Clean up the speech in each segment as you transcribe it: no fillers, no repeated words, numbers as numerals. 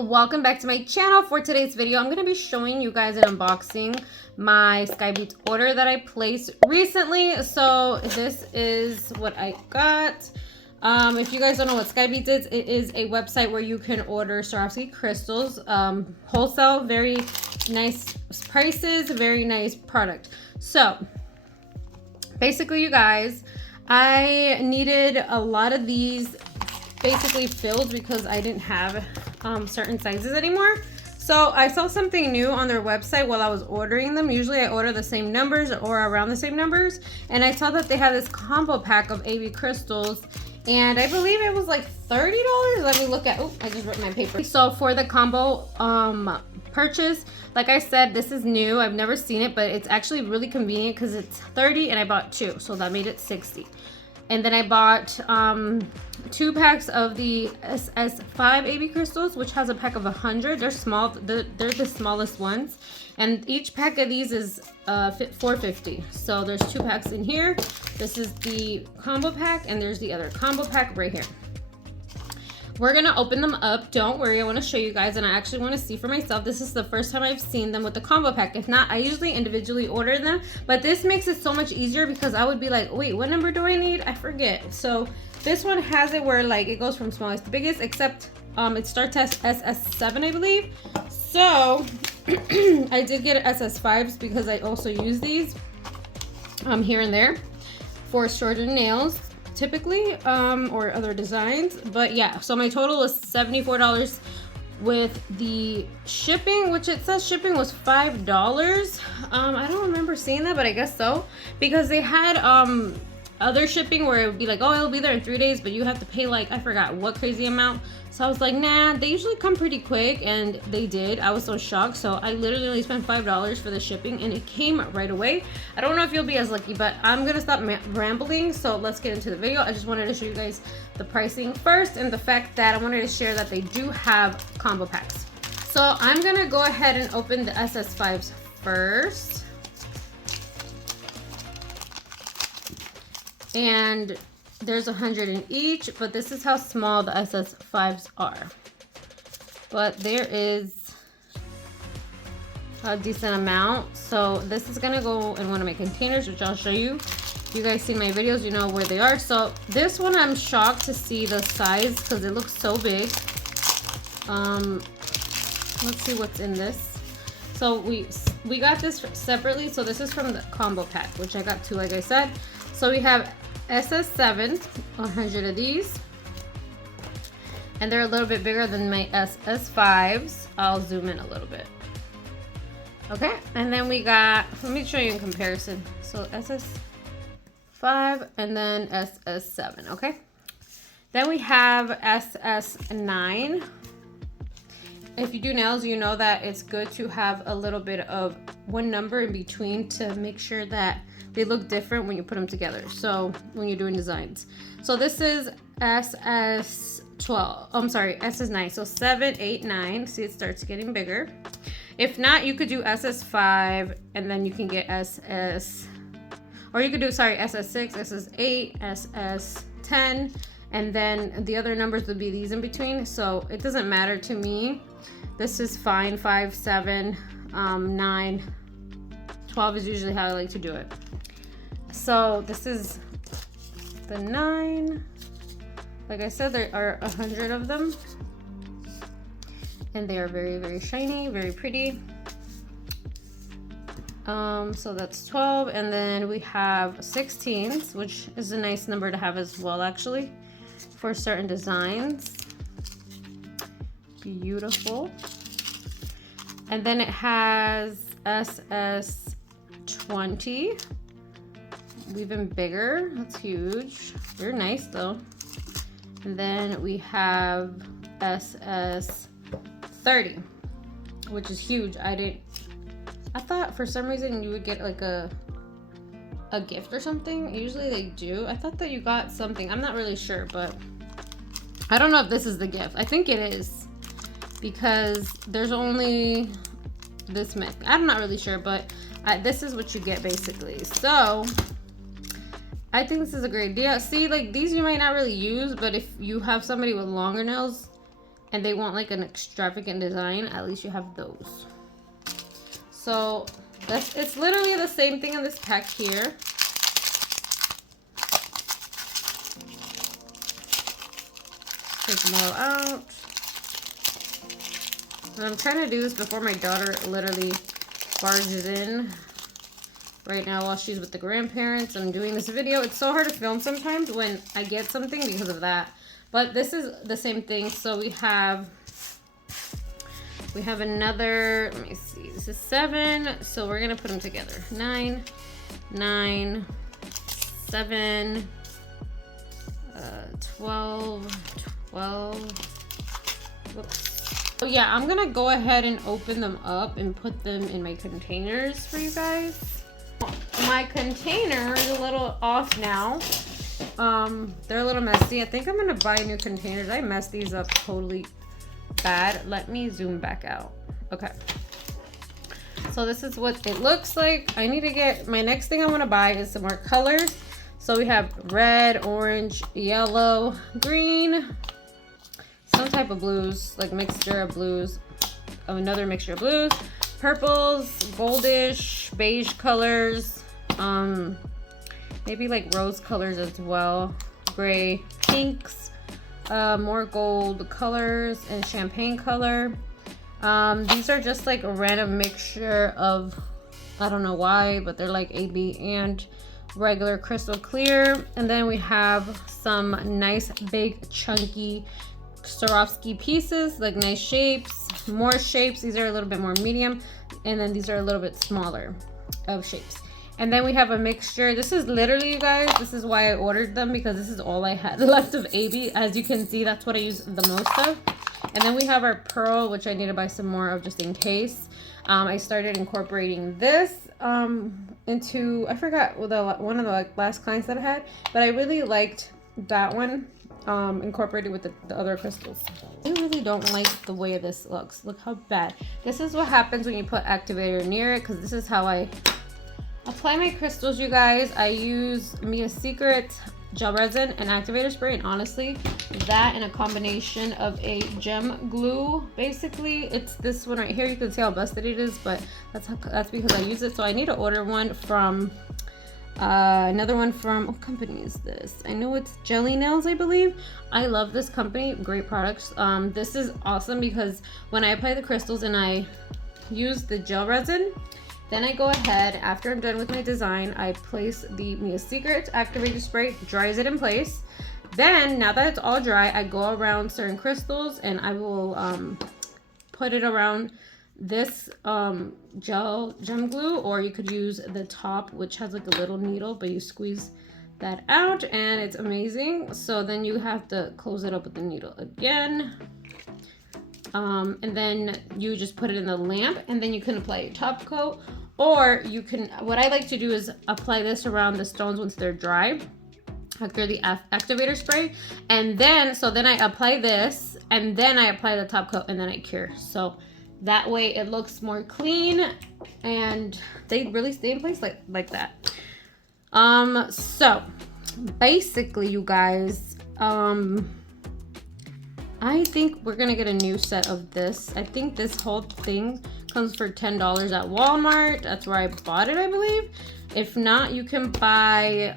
welcome back to my channel. For today's video, I'm going to be showing you guys an unboxing my Skybeads order that I placed recently. So this is what I got. If you guys don't know what Skybeads is, it is a website where you can order Swarovski crystals, wholesale, very nice prices, very nice product. So basically, you guys, I needed a lot of these basically filled because I didn't have certain sizes anymore. So I saw something new on their website while I was ordering them. Usually I order the same numbers or around the same numbers, and I saw that they had this combo pack of AB crystals, and I believe it was like $30. Let me look at, oh, I just ripped my paper. So for the combo purchase, like I said, this is new. I've never seen it, but it's actually really convenient because it's 30 and I bought 2, so that made it 60. And then I bought 2 packs of the SS5 AB crystals, which has a pack of 100. They're small. They're the smallest ones. And each pack of these is $4.50. So there's 2 packs in here. This is the combo pack, and there's the other combo pack right here. We're gonna open them up. Don't worry, I want to show you guys, and I actually want to see for myself. This is the first time I've seen them with the combo pack. If not, I usually individually order them, but this makes it so much easier because I would be like, wait, what number do I need? I forget. So this one has it where like it goes from smallest to biggest, except it starts as SS7, I believe. So I did get SS5s because I also use these here and there for shorter nails typically, or other designs. But yeah, so my total was $74 with the shipping, which it says shipping was $5. I don't remember seeing that, but I guess so, because they had other shipping where it would be like, oh, it'll be there in 3 days, but you have to pay like, I forgot what crazy amount. So I was like, nah, they usually come pretty quick, and they did. I was so shocked. So I literally only spent $5 for the shipping, and it came right away. I don't know if you'll be as lucky, but I'm gonna stop rambling. So let's get into the video. I just wanted to show you guys the pricing first, and the fact that I wanted to share that they do have combo packs. So I'm gonna go ahead and open the SS5s first. And there's 100 in each, but this is how small the SS5s are. But there is a decent amount. So this is gonna go in one of my containers, which I'll show you. If you guys see my videos, you know where they are. So this one, I'm shocked to see the size because it looks so big. Let's see what's in this. So we got this separately. So this is from the combo pack, which I got 2, like I said. So we have SS7, 100 of these, and they're a little bit bigger than my SS5s. I'll zoom in a little bit. Okay, and then we got, let me show you in comparison. So SS5 and then SS7, okay? Then we have SS9. If you do nails, you know that it's good to have a little bit of one number in between to make sure that they look different when you put them together. So when you're doing designs. So this is SS12. I'm sorry, SS9. So 7, 8, 9. See, it starts getting bigger. If not, you could do SS5 and then you can get SS, or you could do, sorry, SS6, SS8, SS10, and then the other numbers would be these in between. So it doesn't matter to me. This is fine. 5, 7, 9, 12 is usually how I like to do it. So this is the 9. Like I said, there are 100 of them, and they are very, very shiny, very pretty. So that's 12, and then we have 16s, which is a nice number to have as well, actually, for certain designs. Beautiful. And then it has SS20. Even bigger. That's huge. Very nice though. And then we have SS30, which is huge. I thought for some reason you would get like a gift or something. Usually they do. I thought that you got something. I'm not really sure, but I don't know if this is the gift. I think it is, because there's only this many. I'm not really sure, but this is what you get basically. So I think this is a great deal. See, like these you might not really use, but if you have somebody with longer nails, and they want like an extravagant design, at least you have those. So it's literally the same thing in this pack here. Take them all out. And I'm trying to do this before my daughter literally barges in right now while she's with the grandparents. I'm doing this video. It's so hard to film sometimes when I get something because of that. But this is the same thing. So we have another, let me see, this is 7. So we're gonna put them together. 9, 9, 7, 12, 12. Whoops. So yeah, I'm gonna go ahead and open them up and put them in my containers for you guys. My container is a little off now. They're a little messy. I think I'm gonna buy new containers. I messed these up totally bad. Let me zoom back out. Okay. So this is what it looks like. I need to get, my next thing I wanna buy is some more colors. So we have red, orange, yellow, green, some type of blues, like mixture of blues, another mixture of blues, purples, goldish, beige colors, maybe like rose colors as well, gray, pinks, more gold colors, and champagne color. These are just like a random mixture of, I don't know why, but they're like AB and regular crystal clear. And then we have some nice big chunky Swarovski pieces, like nice shapes, more shapes. These are a little bit more medium, and then these are a little bit smaller of shapes. And then we have a mixture. This is literally, you guys, this is why I ordered them, because this is all I had left of AB. As you can see, that's what I use the most of. And then we have our pearl, which I need to buy some more of just in case. I started incorporating this into, I forgot one of the last clients that I had, but I really liked that one. Incorporated with the other crystals. I really don't like the way this looks. Look how bad. This is what happens when you put activator near it, because this is how I apply my crystals, you guys. I use Mia's Secret gel resin and activator spray, and honestly, that in a combination of a gem glue, basically, it's this one right here. You can see how busted it is, but that's because I use it. So I need to order one from another one from, what company is this? I know it's Jelly Nails, I believe. I love this company, great products. This is awesome because when I apply the crystals and I use the gel resin, then I go ahead, after I'm done with my design, I place the Mia's Secret activator spray, dries it in place. Then, now that it's all dry, I go around certain crystals and I will put it around this gem glue, or you could use the top, which has like a little needle, but you squeeze that out and it's amazing. So then you have to close it up with the needle again, and then you just put it in the lamp, and then you can apply your top coat, or you can, what I like to do is apply this around the stones once they're dry after the activator spray, and then I apply this, and then I apply the top coat, and then I cure. So that way it looks more clean and they really stay in place like that. So basically, you guys, I think we're gonna get a new set of this. I think this whole thing comes for $10 at Walmart. That's where I bought it, I believe. If not, you can buy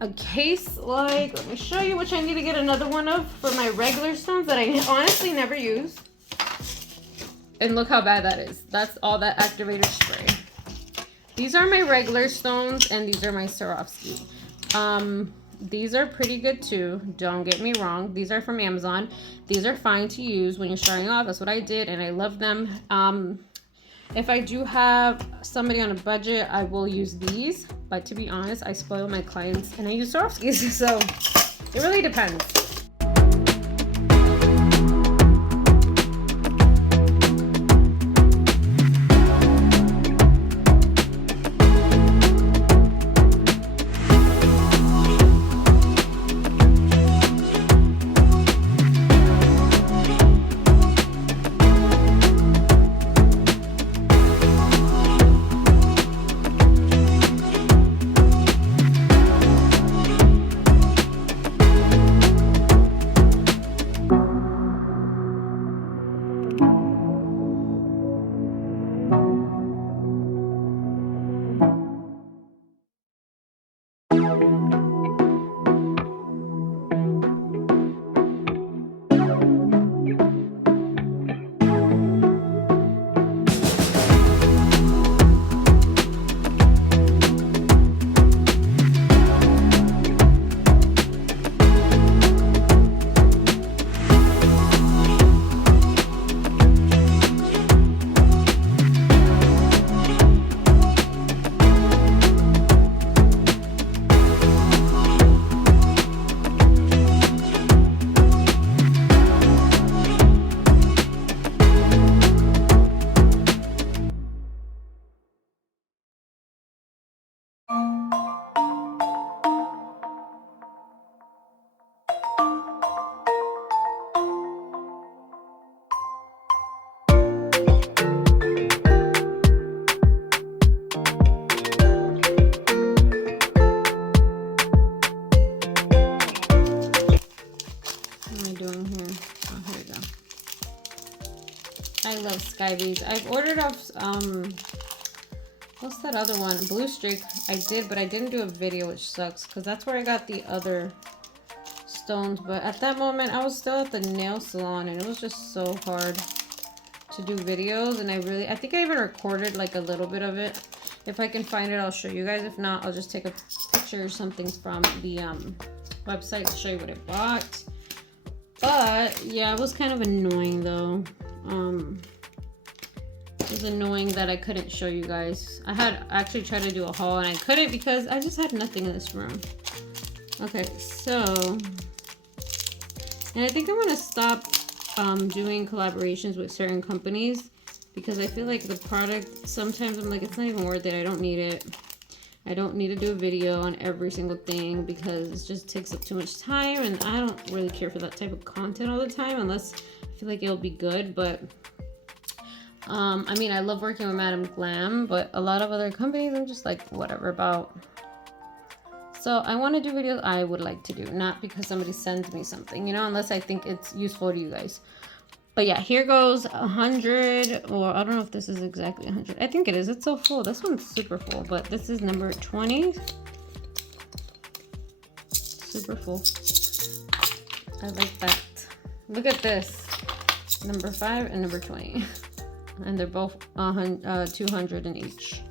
a case, like, let me show you, which I need to get another one of for my regular stones that I honestly never use. And look how bad that is. That's all that activator spray. These are my regular stones, and these are my Swarovski. These are pretty good too, don't get me wrong. These are from Amazon. These are fine to use when you're starting off. That's what I did, and I love them. If I do have somebody on a budget, I will use these. But to be honest, I spoil my clients and I use Swarovskis, so it really depends. love Sky Beads. I've ordered off what's that other one? Blue Streak. I did, but I didn't do a video, which sucks because that's where I got the other stones. But at that moment, I was still at the nail salon, and it was just so hard to do videos. And I think I even recorded like a little bit of it. If I can find it, I'll show you guys. If not, I'll just take a picture or something from the website to show you what I bought. But yeah, it was kind of annoying though. It was annoying that I couldn't show you guys. I had actually tried to do a haul and I couldn't because I just had nothing in this room. Okay, so, and I think I'm gonna stop doing collaborations with certain companies because I feel like the product, sometimes I'm like, it's not even worth it. I don't need it. I don't need to do a video on every single thing because it just takes up too much time, and I don't really care for that type of content all the time unless I feel like it'll be good. But I mean, I love working with Madam Glam, but a lot of other companies I'm just like whatever about. So I want to do videos I would like to do, not because somebody sends me something, you know, unless I think it's useful to you guys. But yeah, here goes 100, or I don't know if this is exactly 100. I think it is. It's so full. This one's super full, but this is number 20. Super full. I like that. Look at this. Number 5 and number 20. And they're both 200 in each.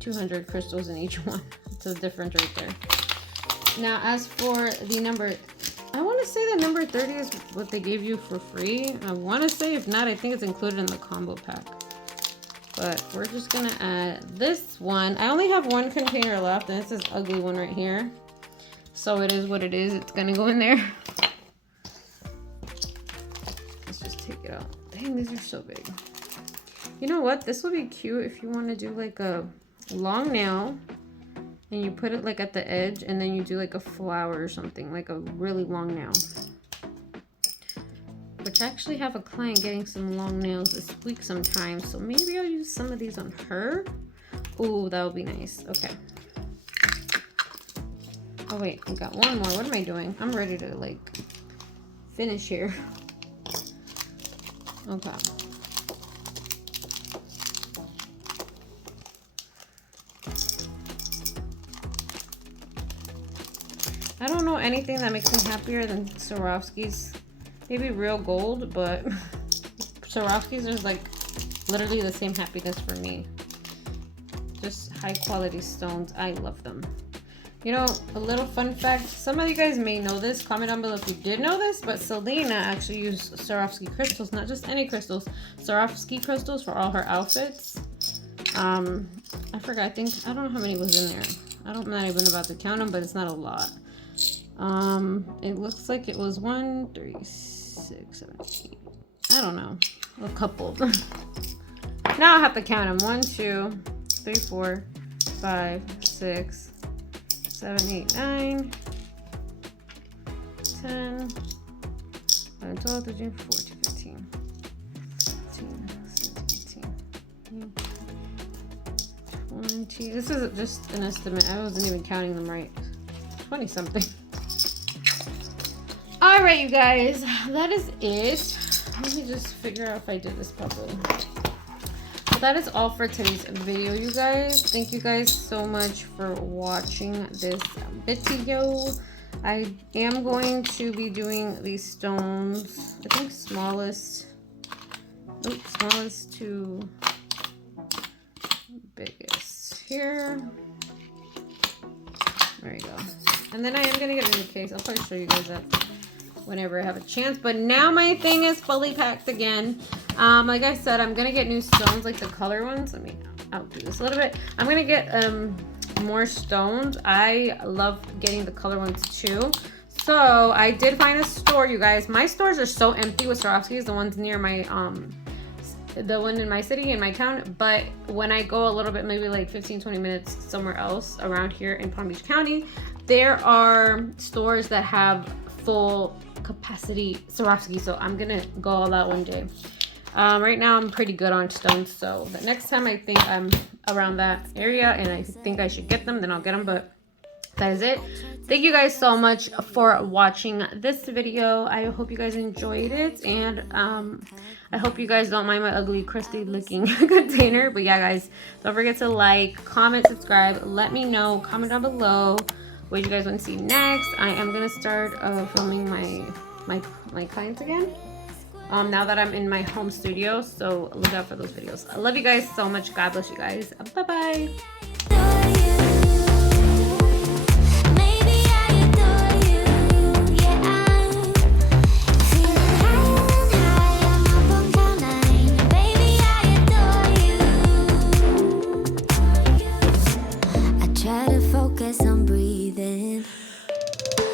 200 crystals in each one. It's a difference right there. Now, as for the number, I want to say that number 30 is what they gave you for free. I want to say, if not, I think it's included in the combo pack. But we're just going to add this one. I only have one container left, and it's this ugly one right here. So it is what it is. It's going to go in there. Let's just take it out. Dang, these are so big. You know what? This will be cute if you want to do like a long nail. And you put it like at the edge, and then you do like a flower or something, like a really long nail. Which I actually have a client getting some long nails this week sometime, so maybe I'll use some of these on her. Ooh, that would be nice. Okay. Oh wait, I got one more. What am I doing? I'm ready to like finish here. Okay. I don't know anything that makes me happier than Swarovski's. Maybe real gold, but Swarovski's is like literally the same happiness for me. Just high quality stones. I love them. You know, a little fun fact. Some of you guys may know this. Comment down below if you did know this, but Selena actually used Swarovski crystals, not just any crystals. Swarovski crystals for all her outfits. I forgot. I don't know how many was in there. I'm not even about to count them, but it's not a lot. It looks like it was 1, 3, 6, 7, 8. I don't know. A couple. Now I have to count them. 1, 2, 3, 4, 5, 6, 7, 8, 9, 10, 11, 12, 13, 14, 15, 16, 17, 18, 20. This is just an estimate. I wasn't even counting them right. 20 something. All right, you guys, that is it. Let me just figure out if I did this properly. So that is all for today's video, you guys. Thank you guys so much for watching this video. I am going to be doing these stones, I think smallest to biggest here. There you go. And then I am going to get a new case. I'll probably show you guys that whenever I have a chance. But now my thing is fully packed again. Like I said, I'm going to get new stones, like the color ones. Let me outdo this a little bit. I'm going to get more stones. I love getting the color ones too. So I did find a store, you guys. My stores are so empty with Swarovskis, the ones near my the one in my city, in my town. But when I go a little bit, maybe like 15-20 minutes somewhere else around here in Palm Beach County, there are stores that have full capacity Swarovski. So I'm gonna go all out one day. Right now I'm pretty good on stones, so the next time I think I'm around that area and I think I should get them, then I'll get them. But that is it. Thank you guys so much for watching this video. I hope you guys enjoyed it, and I hope you guys don't mind my ugly crusty looking container. But yeah guys, don't forget to like, comment, subscribe, let me know, comment down below what you guys want to see next. I am gonna start filming my clients again now that I'm in my home studio, so look out for those videos. I love you guys so much. God bless you guys. Bye bye. I'm breathing.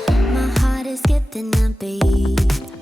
My heart is skipping a beat.